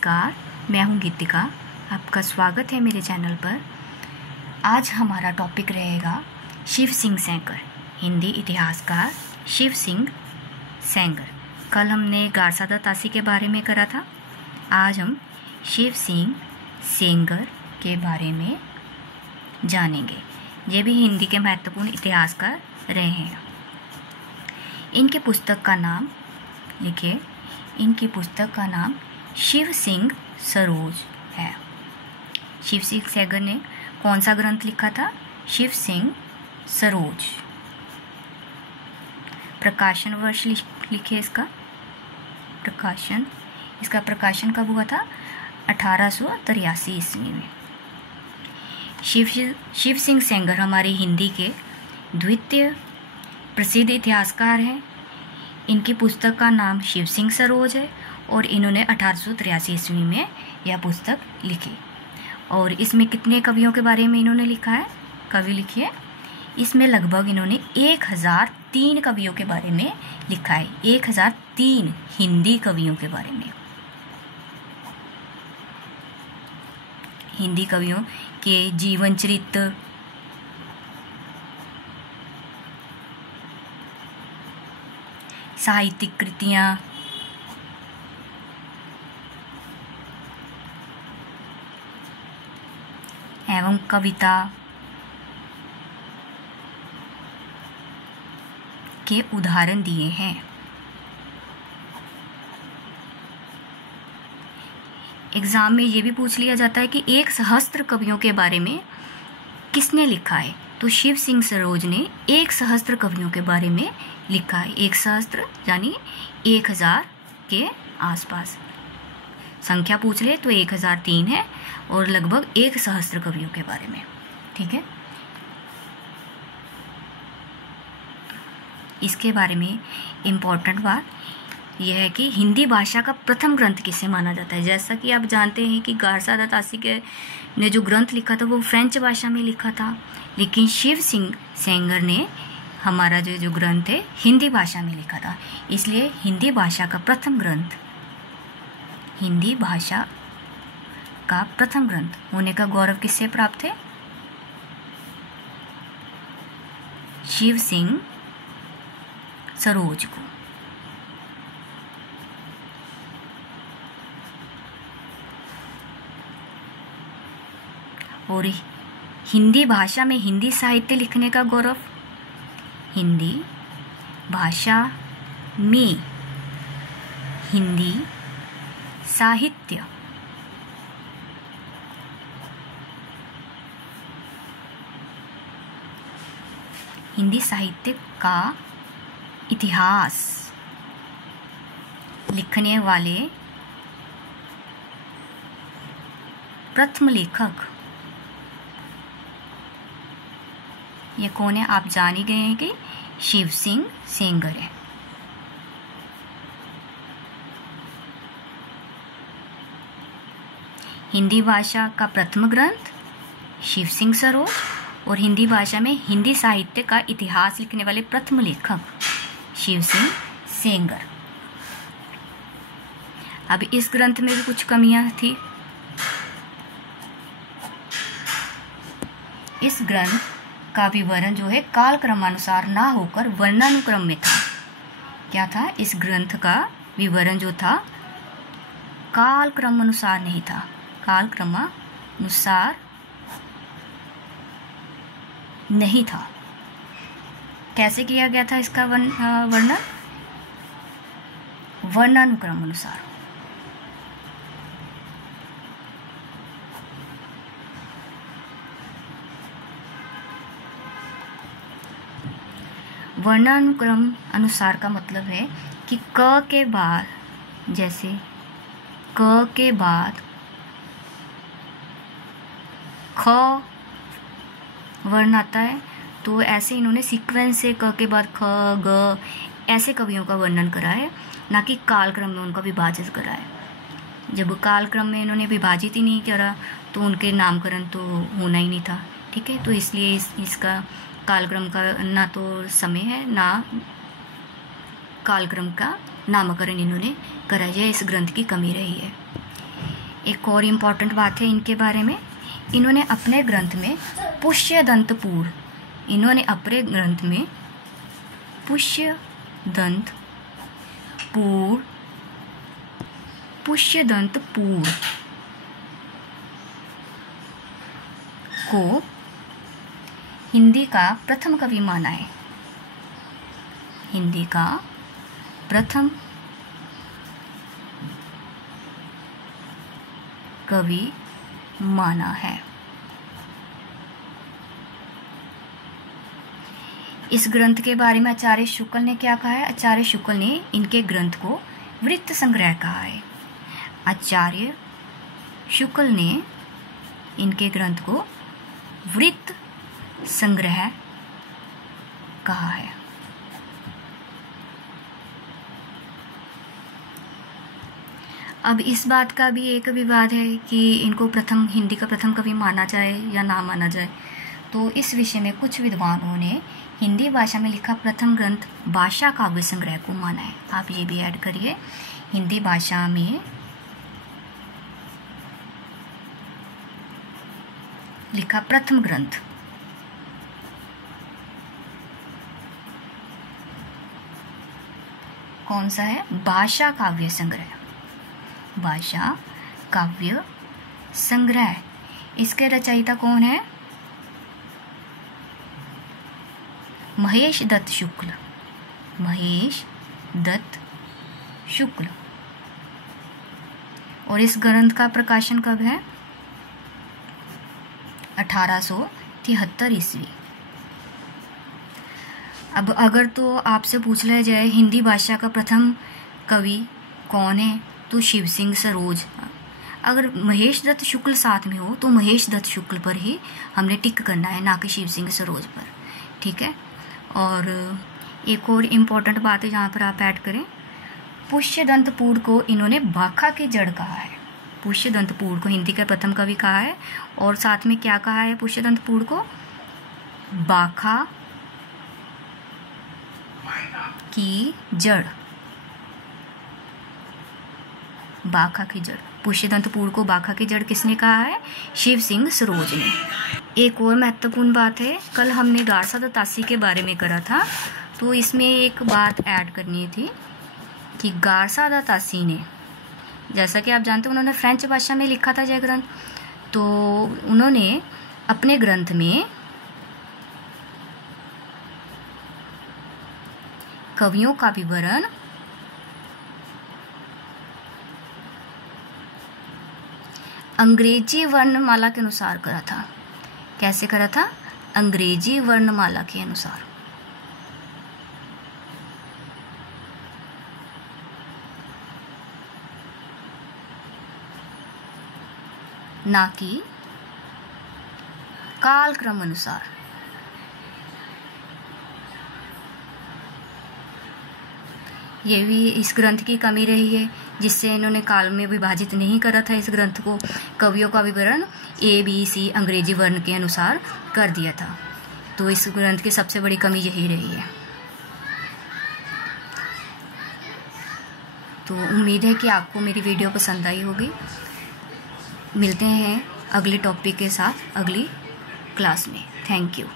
नमस्कार, मैं हूं गीतिका। आपका स्वागत है मेरे चैनल पर। आज हमारा टॉपिक रहेगा शिव सिंह सेंगर, हिंदी इतिहासकार शिव सिंह सेंगर। कल हमने गारसादा तासी के बारे में करा था। आज हम शिव सिंह सेंगर के बारे में जानेंगे। ये भी हिंदी के महत्वपूर्ण इतिहासकार रहे हैं। इनकी पुस्तक का नाम लिखिए। इनकी पुस्तक का नाम शिव सिंह सरोज है। शिव सिंह सेंगर ने कौन सा ग्रंथ लिखा था? शिव सिंह सरोज। प्रकाशन वर्ष लिखिए इसका। इसका प्रकाशन कब हुआ था? 1883 ईस्वी में। शिव सिंह सेंगर हमारी हिंदी के द्वितीय प्रसिद्ध इतिहासकार हैं। इनकी पुस्तक का नाम शिव सिंह सरोज है और इन्होंने 1883 ईस्वी में यह पुस्तक लिखी। और इसमें कितने कवियों के बारे में इन्होंने लिखा है? कवि लिखिए। इसमें लगभग इन्होंने 1003 कवियों के बारे में लिखा है। 1003 हिंदी कवियों के बारे में। हिंदी कवियों के जीवन चरित्र, साहित्यिक कृतियाँ, एवं कविता के उदाहरण दिए हैं। एग्जाम में ये भी पूछ लिया जाता है कि 1000 कवियों के बारे में किसने लिखा है? तो शिव सिंह सरोज ने 1000 कवियों के बारे में लिखा है। 1000 यानी 1000 के आसपास। संख्या पूछ ले तो 1003 है और लगभग 1000 कवियों के बारे में। ठीक है। इसके बारे में इम्पोर्टेंट बात यह है कि हिंदी भाषा का प्रथम ग्रंथ किसे माना जाता है। जैसा कि आप जानते हैं कि गारसादा तासी ने जो ग्रंथ लिखा था वो फ्रेंच भाषा में लिखा था, लेकिन शिव सिंह सेंगर ने हमारा जो ग्रंथ है हिंदी भाषा में लिखा था। इसलिए हिंदी भाषा का प्रथम ग्रंथ होने का गौरव किससे प्राप्त है? शिव सिंह सरोज को। और हिंदी भाषा में हिंदी साहित्य लिखने का गौरव, हिंदी भाषा में हिंदी साहित्य का इतिहास लिखने वाले प्रथम लेखक ये कौन है? आप जान ही गए हैं कि शिव सिंह सेंगर है। हिंदी भाषा का प्रथम ग्रंथ शिव सिंह सरोज और हिंदी भाषा में हिंदी साहित्य का इतिहास लिखने वाले प्रथम लेखक शिव सिंह सेंगर। अब इस ग्रंथ में भी कुछ कमियां थी। इस ग्रंथ का विवरण जो है कालक्रमानुसार ना होकर वर्णानुक्रम में था। क्या था? इस ग्रंथ का विवरण जो था कालक्रमानुसार नहीं था। कालक्रमानुसार नहीं था। कैसे किया गया था इसका वर्णन? वर्णानुक्रम अनुसार। वर्णानुक्रम अनुसार का मतलब है कि क के बाद, जैसे क के बाद ख वर्ण आता है तो ऐसे इन्होंने सीक्वेंस से क के बाद ख ग ऐसे कवियों का वर्णन करा है, ना कि कालक्रम में उनका विभाजन करा है। जब कालक्रम में इन्होंने विभाजित ही नहीं करा तो उनके नामकरण तो होना ही नहीं था। ठीक है। तो इसलिए इसका कालक्रम का ना तो समय है ना कालक्रम का नामकरण इन्होंने करा है। इस ग्रंथ की कमी रही है। एक और इम्पॉर्टेंट बात है इनके बारे में, इन्होंने अपने ग्रंथ में पुष्यदंतपुर, इन्होंने अपने ग्रंथ में पुष्यदंतपुर को हिंदी का प्रथम कवि माना है, हिंदी का प्रथम कवि माना है। इस ग्रंथ के बारे में आचार्य शुक्ल ने क्या कहा है? आचार्य शुक्ल ने इनके ग्रंथ को वृत्त संग्रह कहा है। आचार्य शुक्ल ने इनके ग्रंथ को वृत्त संग्रह कहा है। अब इस बात का भी एक विवाद है कि इनको हिंदी का प्रथम कवि माना जाए या ना माना जाए। तो इस विषय में कुछ विद्वानों ने हिंदी भाषा में लिखा प्रथम ग्रंथ भाषा काव्य संग्रह को माना है। आप ये भी ऐड करिए, हिंदी भाषा में लिखा प्रथम ग्रंथ कौन सा है? भाषा काव्य संग्रह, भाषा काव्य संग्रह। इसके रचयिता कौन है? महेश दत्त शुक्ल, महेश दत्त शुक्ल। और इस ग्रंथ का प्रकाशन कब है? 1873 ईस्वी। अब अगर तो आपसे पूछ लिया जाए हिंदी भाषा का प्रथम कवि कौन है, तो शिव सिंह सरोज। अगर महेश दत्त शुक्ल साथ में हो तो महेश दत्त शुक्ल पर ही हमने टिक करना है, ना कि शिव सिंह सरोज पर, ठीक है। और एक और इम्पोर्टेंट बात है जहाँ पर आप ऐड करें, पुष्यदंतपुर को इन्होंने बाखा की जड़ कहा है। पुष्यदंतपुर को हिंदी का प्रथम कवि कहा है, और साथ में क्या कहा है पुष्यदंतपुर को? बाखा की जड़, बाखा की जड़। पुष्यदंतपुर को बाखा की जड़ किसने कहा है? शिव सिंह सरोज ने। एक और महत्वपूर्ण बात है, कल हमने गारसा दत्तासी के बारे में करा था, तो इसमें एक बात ऐड करनी थी कि गारसा दत्तासी ने, जैसा कि आप जानते हैं, उन्होंने फ्रेंच भाषा में लिखा था यह ग्रंथ। तो उन्होंने अपने ग्रंथ में कवियों का विवरण अंग्रेजी वर्णमाला के अनुसार करा था। कैसे करा था? अंग्रेजी वर्णमाला के अनुसार। ना कि कालक्रम अनुसार। ये भी इस ग्रंथ की कमी रही है, जिससे इन्होंने काल में विभाजित नहीं करा था इस ग्रंथ को। कवियों का विवरण ABC अंग्रेजी वर्ण के अनुसार कर दिया था। तो इस ग्रंथ की सबसे बड़ी कमी यही रही है। तो उम्मीद है कि आपको मेरी वीडियो पसंद आई होगी। मिलते हैं अगले टॉपिक के साथ अगली क्लास में। Thank you.